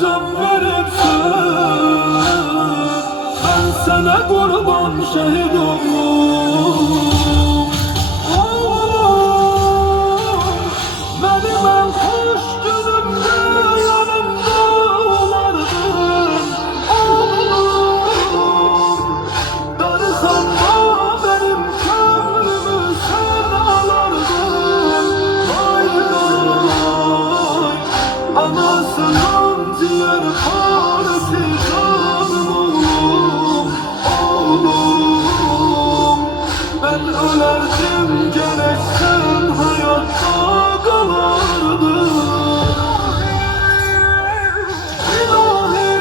can veripsin, ben sana kurban şehit oldum. Oğlum, benim en hoş günümde yanımda olardın. Oğlum, darısan da benim gönlümü sen alardın. Vay vay, anasının ciğer parası canım oğlum. Oğlum, ben ölerdim gerek sen hayatta kalardın. İlahi,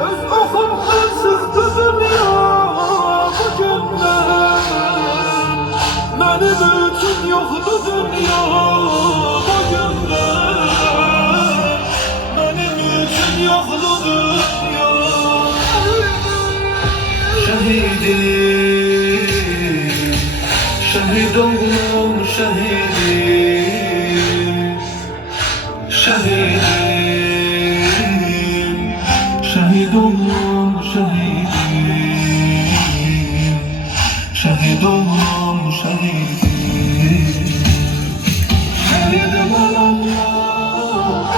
öz okumda sıktı dünya bugünden. Benim için yoktu dünya bugünden. Benim için yoktu dünya. Şehidim, şehit oğlum şehidim. Şehidim, şehit oğlum şehidim. Şehit oğlum şehidim. Şehidim olanlar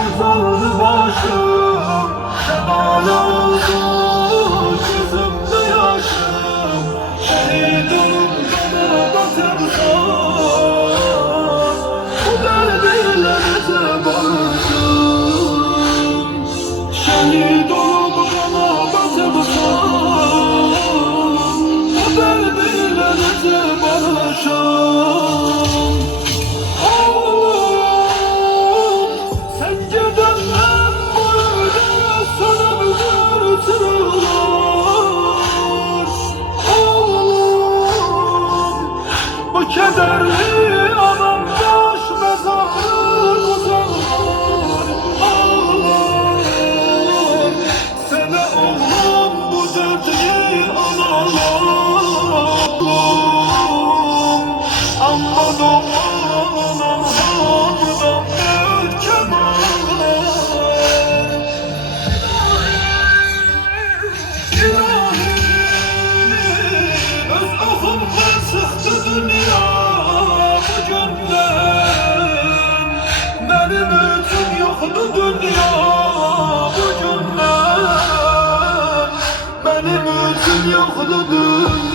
azaldı başım. Şemal oldu gözümde yaşım. Şehit olup bana batırsan, bu derdiyle nece barışım. Şehit olup bana batırsan, bu derdiyle nece barışım. Oğlum, sen gidenden böyle sönümler tırılar. Oğlum, bu kederli anam baş mezarı uzaklar. Ağlar, sana oğlum bu dertli analar. Amma doğan anamdan ülkem ağlar. İlahi, öz okumla sıktı dünya bugünden. Benim için yoktu dünya bugünden. Benim için yoktu dünya.